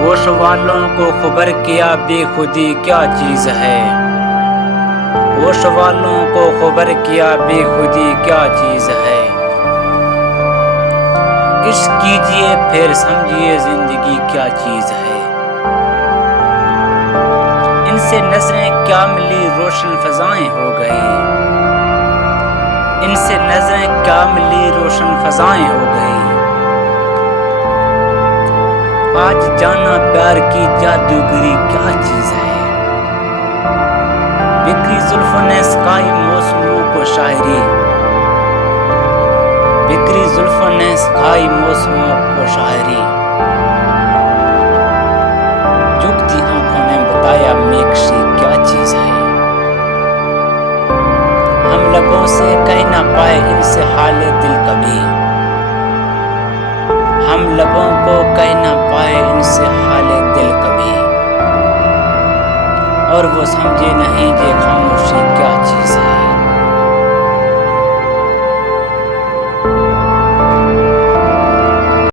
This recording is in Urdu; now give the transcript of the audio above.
ہوش والوں کو خبر کیا بے خودی کیا چیز ہے، ہوش والوں کو خبر کیا بے خودی کیا چیز ہے۔ عشق کیجئے پھر سمجھیے زندگی کیا چیز ہے۔ ان سے نظریں کیا ملی روشن فضائیں ہو گئی، ان سے نظریں کیا ملی روشن فضائیں ہو گئی۔ آج جانا پیار کی جادوگری کیا چیز ہے، بکھری زلفوں نے سکھائی موسموں کو شاعری، بکھری زلفوں نے سکھائی موسموں کو شاعری۔ جھکتی آنکھوں نے بتایا میکشی کیا چیز ہے، ہم لبوں سے کہہ نہ پائے ان سے حال دل کبھی، ہم لبوں کو کہہ نہ پائے ان سے حال دل کبھی، اور وہ سمجھے نہیں کہ خاموشی کیا چیز ہے۔